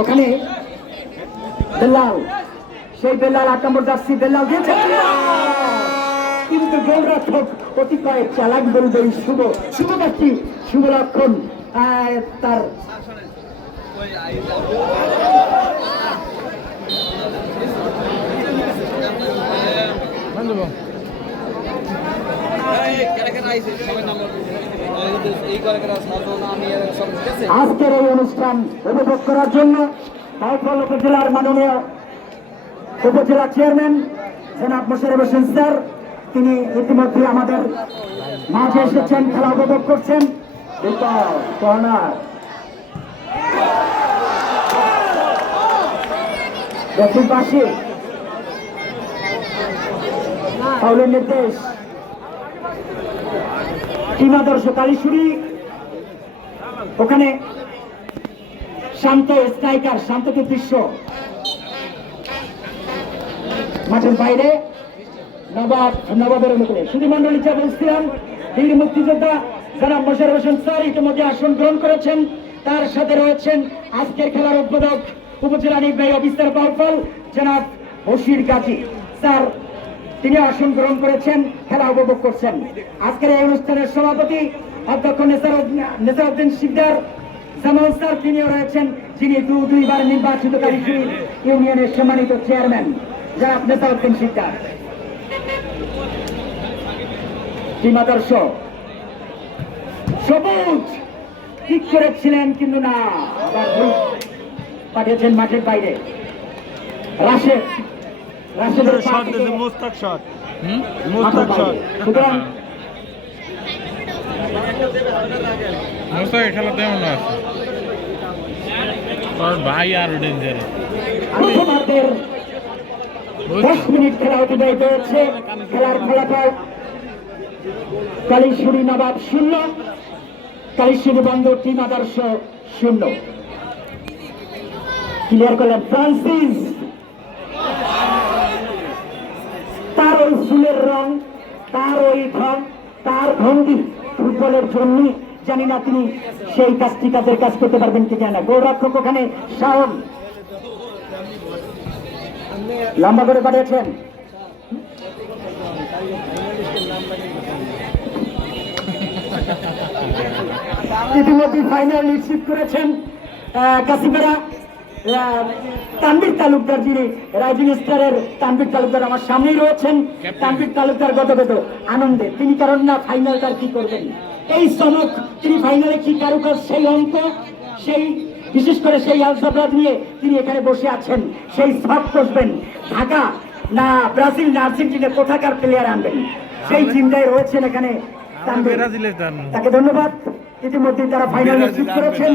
ওখানে বেল্লাল, সেই বেল্লাল 8 নম্বর জার্সি বেল্লাল দিয়েছে, কিন্তু গোলরক্ষক অতিকয় চালাক বলবে শুভ কাজটি শুভ লক্ষণ তার আজকের এই অনুষ্ঠান উপভোগ করার জন্য বাউফল উপজেলার মাননীয় উপজেলা চেয়ারম্যান জনাব মোশাররফ হোসেন স্যার, তিনি ইতিমধ্যে আমাদের মাঝে এসেছেন, খেলা উপভোগ করছেন। দক্ষিণ পাশে ফাউলের নির্দেশ, টিম আদর্শ কালীশুরি, ওখানে শান্ত স্ট্রাইকার শান্তকে দৃশ্য মাঠের বাইরে নবাবের অনুকূলে শুধু মন্ডলী যা বলছিলাম, বীর মুক্তিযোদ্ধা জনাব মোশাররফ হোসেন স্যার ইতিমধ্যে আসন গ্রহণ করেছেন। তার সাথে রয়েছেন আজকের খেলার উদ্বোধক উপজেলা নির্বাহী অফিসার বাউফল জনাব বশির গাজী স্যার, তিনি আসন গ্রহণ করেছেন, খেলা উপভোগ করছেন। আজকের এই অনুষ্ঠানের সভাপতি অধ্যক্ষ নেসারউদ্দিন শিকদার জামাল স্যার, তিনিও রয়েছেন, যিনি দুইবার নির্বাচিত কালীশুরি ইউনিয়নের সম্মানিত চেয়ারম্যান জনাব নেসারউদ্দিন শিকদার। টিম আদর্শ সবুজ ঠিক করেছিলেন, কিন্তু না, পাঠিয়েছেন মাঠের বাইরে। রাশেদের মোস্তাক শট, সুতরাং খেলা তেমন আছে ভাই আর প্রথমার্ধের 10 মিনিট খেলা অতিবাহিত হয়েছে। খেলার ফলাফল কালীশুরি নবাব 0, কালীশুরি বন্দর টিম আদর্শ 0। ক্লিয়ার করলেন ফ্রান্সিস, তার ওই ফুলের রং, তার ওই ঢং, তার ভঙ্গি ফুটবলের জন্য জানি না তিনি সেই কাজটি কাজের কাজ করতে পারবেন কি জানা। গোলরক্ষক ওখানে শাওন লম্বা করে পাঠিয়েছেন, ইতিমধ্যে ফাইনাল নিশ্চিত করেছেন কাশিপাড়া তানভীর তালুকদার, যিনি রাইজিং স্টারের তানভীর তালুকদার আমার সামনেই রয়েছেন। তানভীর তালুকদার গত আনন্দে তিনি, কারণ না ফাইনালটার কি করবেন, এই চমক তিনি ফাইনালে কি কারুকাজ, সেই অঙ্ক, সেই বিশেষ করে সেই আলসাবরাত নিয়ে তিনি এখানে বসে আছেন, সেই সব করবেন। ঢাকা না ব্রাজিল না আর্জেন্টিনা কোথাকার প্লেয়ার আনবেন, সেই চিন্তায় রয়েছেন এখানে তাকে ধন্যবাদ। ইতিমধ্যে তারা ফাইনাল নিশ্চিত করেছেন।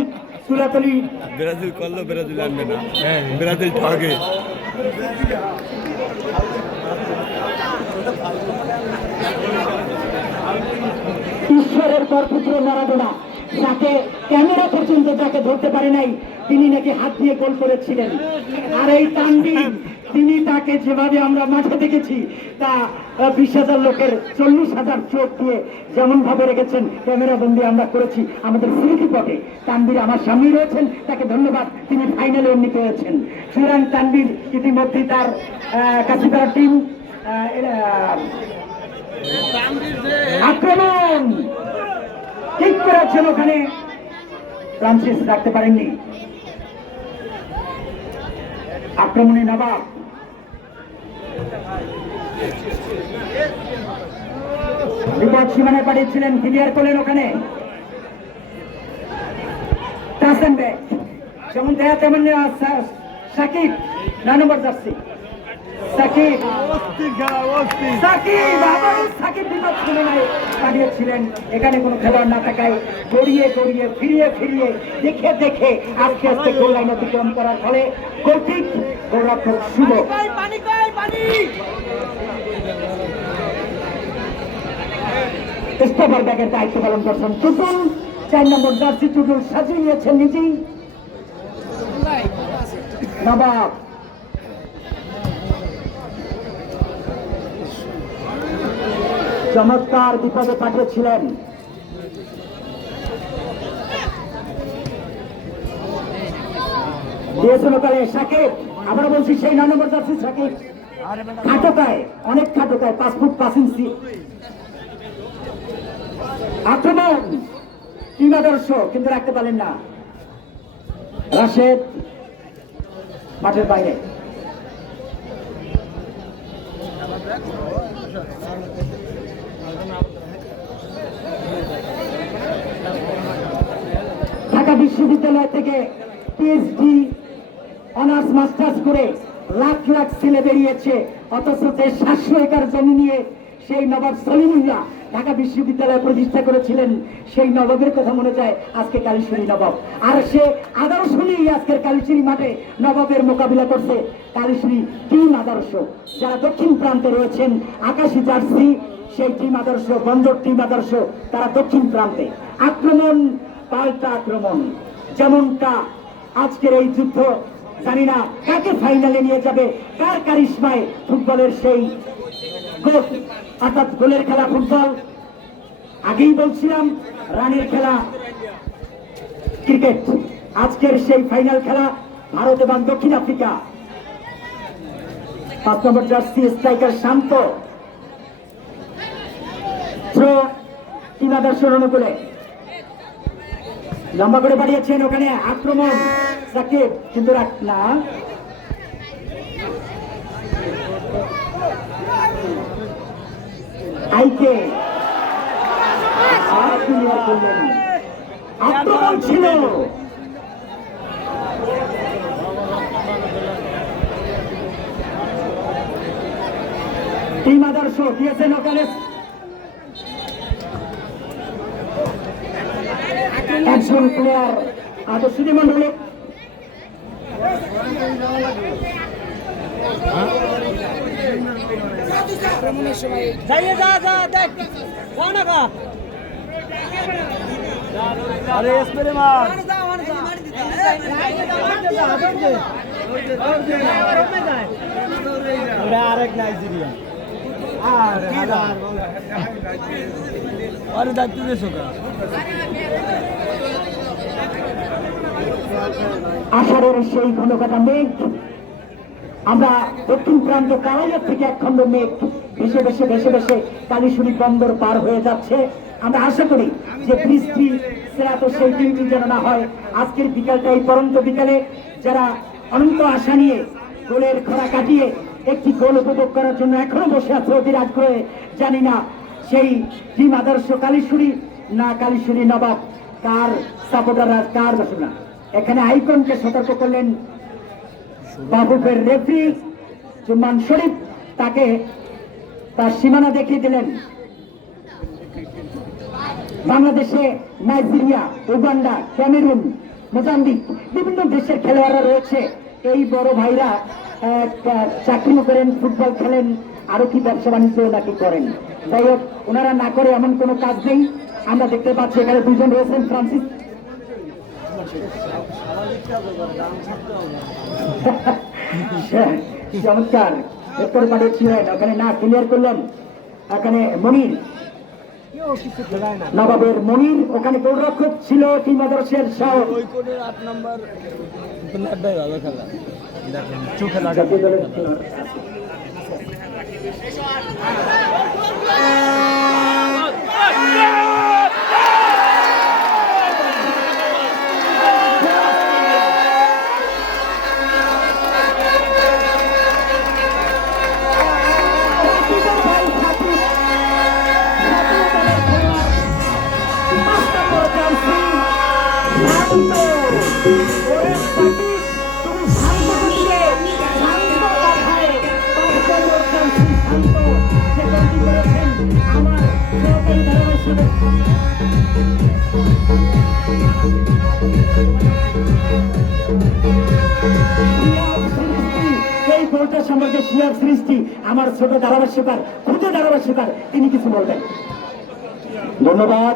তুলাতলি ব্রাজিল করলো, ব্রাজিল আনবে না, ব্রাজিল ঠকে। ঈশ্বরের পরপুত্র ম্যারাডোনা, যাকে ক্যামেরা পর্যন্ত যাকে ধরতে পারে নাই, তিনি নাকি হাত দিয়ে গোল করেছিলেন। আর এই তানভীর, তিনি তাকে যেভাবে আমরা মাঠে দেখেছি, তা 20,000 লোকের 40,000 চোখ দিয়ে যেমন ভাবে রেখেছেন, ক্যামেরা বন্দি আমরা করেছি আমাদের স্মৃতি পথে। তানভীর আমার সামনে রয়েছেন, তাকে ধন্যবাদ, তিনি ফাইনালে উন্নীত হয়েছেন। সুতরাং তানভীর ইতিমধ্যে তার কাশিপাড়া টিম আক্রমণ ঠিক করেছেন, ওখানে ফ্রান্সিস রাখতে পারেননি। আক্রমণে নবাব, বিপদ সীমানায় পাঠিয়েছিলেন, ক্লিয়ার করলেন ওখানে যেমন দেয়া তেমন নেওয়া। সাকিব 9 নম্বর জার্সি, সাকিব বিপদ সীমানায় পাঠিয়েছিলেন। এখানে কোনো খেলোয়াড় না থাকায় গড়িয়ে ফিরিয়ে দেখে আস্তে আস্তে গোল লাইন অতিক্রম করার ফলে কৌতিক গোলরক্ষক শুভ স্টপার ব্যাগের দায়িত্ব পালন করছেন টুটুল। 4 নম্বর জার্সি টুটুল সাজিয়ে নিয়েছেন নিজেই। নবাব চমৎকার বিপদে পাঠিয়েছিলেন। দিয়েছে লোকালে সাকিব, আবার বলছি সেই 9 নম্বর জার্সি সাকিব, খাটোকায়, অনেক খাটোকায়, 5 ফুট 5 ইঞ্চি। আক্রমণ টিম আদর্শ, কিন্তু রাখতে পারলেন না। রাশেদ মাঠের বাইরে। ঢাকা বিশ্ববিদ্যালয় থেকে পিএইচডি অনার্স মাস্টার্স করে লাখ লাখ ছেলে বেরিয়েছে, অথচ যে 700 একর জমি নিয়ে সেই নবাব সলিমুল্লাহ ঢাকা বিশ্ববিদ্যালয় প্রতিষ্ঠা করেছিলেন, সেই নবাবের কথা মনে যায় আজকে কালীশ্বরী নবাব। আর সে আদর্শ নিয়ে আজকের কালীশ্বরী মাঠে নবাবের মোকাবিলা করছে কালীশ্বরী টিম আদর্শ। যারা দক্ষিণ প্রান্তে রয়েছেন, আকাশী জার্সি সেই টিম আদর্শ, বন্দর টিম আদর্শ, তারা দক্ষিণ প্রান্তে। আক্রমণ পাল্টা আক্রমণ, যেমনটা আজকের এই যুদ্ধ, জানি না কাকে ফাইনালে নিয়ে যাবে, কার কারিশমায় ফুটবলের সেই গোল, অর্থাৎ গোলের খেলা ফুটবল। আগেই বলছিলাম রানের খেলা ক্রিকেট, আজকের সেই ফাইনাল খেলা ভারত এবং দক্ষিণ আফ্রিকা। 5 নম্বর জার্সি স্ট্রাইকার শান্ত, থ্রো টিম আদর্শের অনুকূলে, লম্বা করে বাড়িয়েছেন, ওখানে আক্রমণ সাকিব, কিন্তু রাখ না। আইকে আক্রমণ ছিল, টিম আদর্শ দিয়েছেন ওখানে একজন প্লেয়ার আদর্শী মন্ডলী। আরেক নাইজেরিয়া আরে দায়িত্ব দিয়েছো কা আষাঢ়ের সেই ঘনঘটা মেঘ, আমরা দক্ষিণ প্রান্ত কালাইয়ের থেকে এক খণ্ড মেঘ ভেসে ভেসে ভেসে ভেসে কালীশ্বরী বন্দর পার হয়ে যাচ্ছে। আমরা আশা করি যে বৃষ্টি সেরা তো সেই দিনটি যেন না হয়। আজকের বিকালটা, এই পরন্ত বিকালে যারা অনন্ত আশা নিয়ে গোলের খরা কাটিয়ে একটি গোল উপভোগ করার জন্য এখনো বসে আছে অধীর করে, জানি না সেই টিম আদর্শ কালীশ্বরী না কালীশ্বরী নবাব, কার সাপোর্টাররা কার বাসনা। এখানে আইকনকে সতর্ক করলেন বাবুফের রেফারি জুম্মান শরীফ, তাকে তার সীমানা দেখিয়ে দিলেন। বাংলাদেশে নাইজেরিয়া, উগান্ডা, ক্যামেরুন, মোজাম্বিক বিভিন্ন দেশের খেলোয়াড়রা রয়েছে। এই বড় ভাইরা চাকরিও করেন, ফুটবল খেলেন, আরো কি ব্যবসা বাণিজ্য নাকি করেন। যাই হোক, ওনারা না করে এমন কোনো কাজ নেই। আমরা দেখতে পাচ্ছি এখানে দুজন রয়েছেন, ফ্রান্সিস চমৎকার এরপরে পাঠিয়েছিলেন, ওখানে না ক্লিয়ার করলেন। এখানে মনির, নবাবের মনির, ওখানে গোলরক্ষক ছিল টিম আদর্শের সহ। ওই কোডের 8 নাম্বার ভালো খেলা দেখেন, চোখে জাতীয় দলের খেলোয়াড়। সম্পর্কে শিয়ার সৃষ্টি আমার ছোট ধারাভাষ্যকার, খুদে ধারাভাষ্যকার, তিনি কিছু বলবেন। ধন্যবাদ।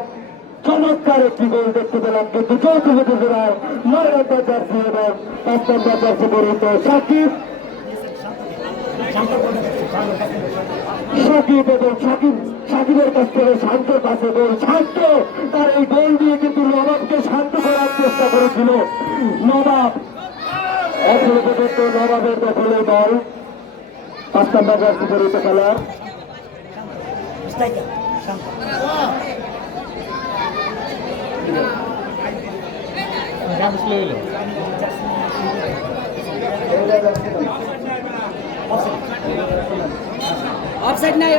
চমৎকার একটি গোল দেখতে পেলাম, কিন্তু চৌধুরী জেলার 9 নম্বর জার্সি এবং 5 নম্বর জার্সি পরিহিত সাকিব এবং সাকিবের কাছ থেকে শান্তর কাছে গোল। শান্ত তার এই গোল দিয়ে কিন্তু নবাবকে শান্ত করার চেষ্টা করেছিল। নবাব এখনো পর্যন্ত নবাবের দখলে বল 5 নম্বর জার্সি পরিহিত খেলোয়াড় অফসাইড নাই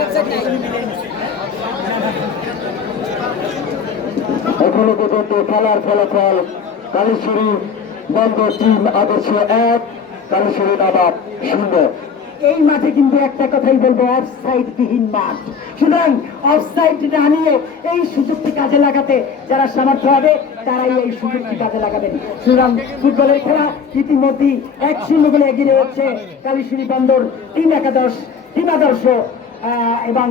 এখনো পর্যন্ত খেলার ফলাফল কালীশ্বরী বন্দর টিম আদর্শ 1, কালীশ্বরী নবাব 0। এই মাঠে কিন্তু একটা কথাই বলবো, অফসাইড বিহীন মাঠ। সুতরাং অফসাইড না নিয়ে এই সুযোগটি কাজে লাগাতে যারা সামর্থ্য হবে তারাই এই সুযোগটি কাজে লাগাবেন। সুতরাং ফুটবলের খেলা ইতিমধ্যেই 1-0 গোলে এগিয়ে হচ্ছে কালীশ্বরী বন্দর টিম আদর্শ এবং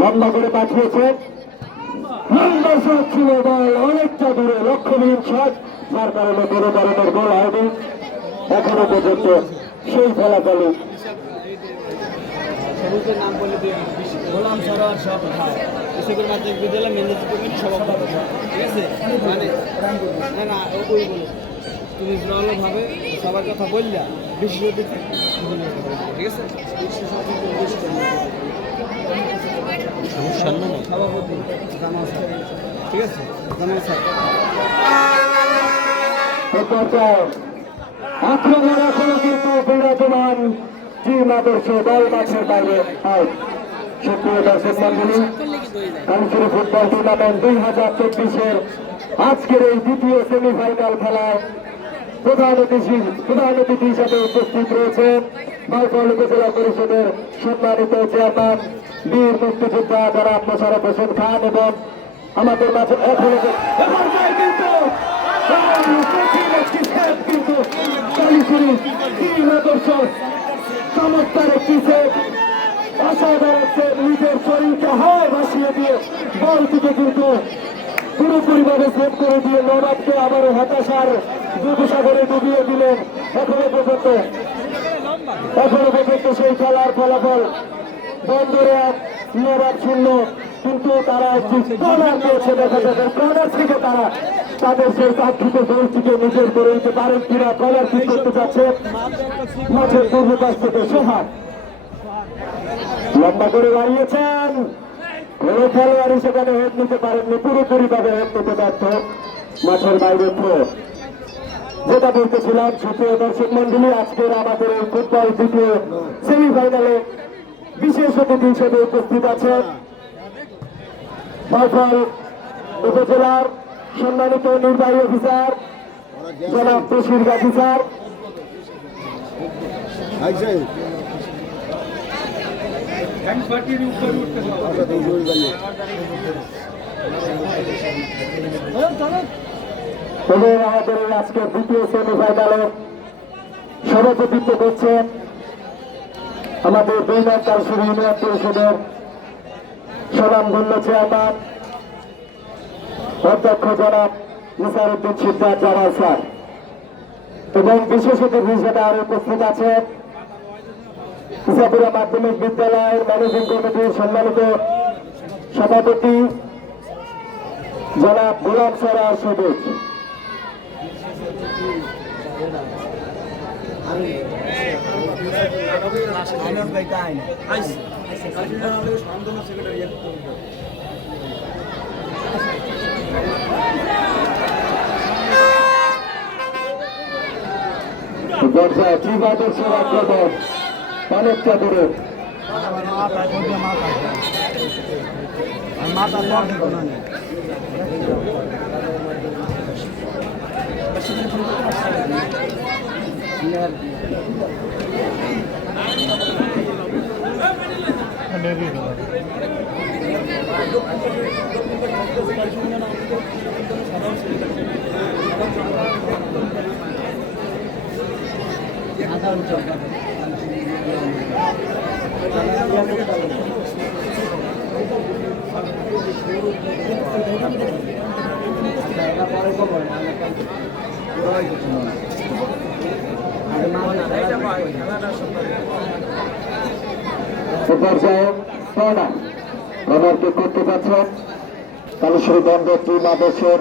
লম্বা করে পাঠিয়েছে, লম্বা শট ছিল, বল অনেকটা দূরে, লক্ষ্যহীন শট, যার কারণে কোনো ধরনের গোল হয়নি। এখনো পর্যন্ত সেই ফলাফলে সবুজের নাম বলে দিয়ে গোলাম সরোয়ার সব কৃষকের মাধ্যমিক বিদ্যালয় ম্যানেজ কমিটি সভাপতি, ঠিক আছে? মানে না না ওই বলে তুমি জোরালোভাবে সবার কথা বললা, বেশি ঠিক আছে? সভাপতি জামা স্যার, ঠিক আছে? জামা স্যার আক্রমণ এখনো কিন্তু বিরাজমান টিম আদর্শ দল মাঠের বাইরে আউট। সুপ্রিয় দর্শক মন্ডলী, কালীশ্বরী ফুটবল টুর্নামেন্ট 2024-এর আজকের এই দ্বিতীয় সেমিফাইনাল খেলায় প্রধান অতিথি হিসাবে উপস্থিত রয়েছেন বাউফল উপজেলা পরিষদের সম্মানিত চেয়ারম্যান বীর মুক্তিযোদ্ধা জনাব মোশাররফ হোসেন খান এবং আমাদের মাঝে কালীশ্বরী টিম আদর্শ চমৎকার একটি সেট, অসাধারণ সেট, নিজের শরীরকে হাওয়ায় ভাসিয়ে দিয়ে বলটিকে কিন্তু পুরোপুরিভাবে সেট করে দিয়ে নবাবকে আবারও হতাশার দুধসাগরে ডুবিয়ে দিলেন। এখনো পর্যন্ত সেই খেলার ফলাফল বন্দরে 1, নবাব 0, কিন্তু তারা একটি কর্নার পেয়েছে। দেখা যাবে কর্নার থেকে তারা তাদের সেই কাঙ্ক্ষিত গোলটিকে নিজের করে নিতে পারেন কিনা। কর্নার কিক করতে যাচ্ছে মাঠের পূর্ব পাশ থেকে সোহান, লম্বা করে বাড়িয়েছেন, কোনো খেলোয়াড়ই সেখানে হেড নিতে পারেননি, পুরোপুরি ভাবে হেড নিতে ব্যর্থ, মাঠের বাইরে থ্রো। যেটা বলতেছিলাম সুপ্রিয় দর্শক মন্ডলী, আজকের আমাদের এই ফুটবল দ্বিতীয় সেমিফাইনালে বিশেষ অতিথি হিসেবে উপস্থিত আছেন বাউফল উপজেলার সম্মানিত নির্বাহী অফিসার জনাব বশির গাজী স্যার। এবং আমাদের এই আজকের দ্বিতীয় সেমিফাইনালে সভাপতিত্ব করছেন আমাদের বেইমান কালীশ্বরী ইউনিয়ন পরিষদের স্বনামধন্য চেয়ারম্যান অধ্যক্ষ জনাব নিসার উদ্দিন সিদ্ধার জামাল স্যার, এবং বিশেষ অতিথি হিসেবে আরো উপস্থিত আছেন ইসাপুরা মাধ্যমিক বিদ্যালয়ের ম্যানেজিং কমিটির সম্মানিত সভাপতি জনাব গোলাম সরোয়ার সবুজ। টিম আদর্শ আক্রমণ অনেকটা দূরে, পর্যায়ে কর্নার কর্নারকে করতে পারছেন কালীশ্বরী বন্ধ টিম আদর্শের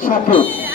সাথে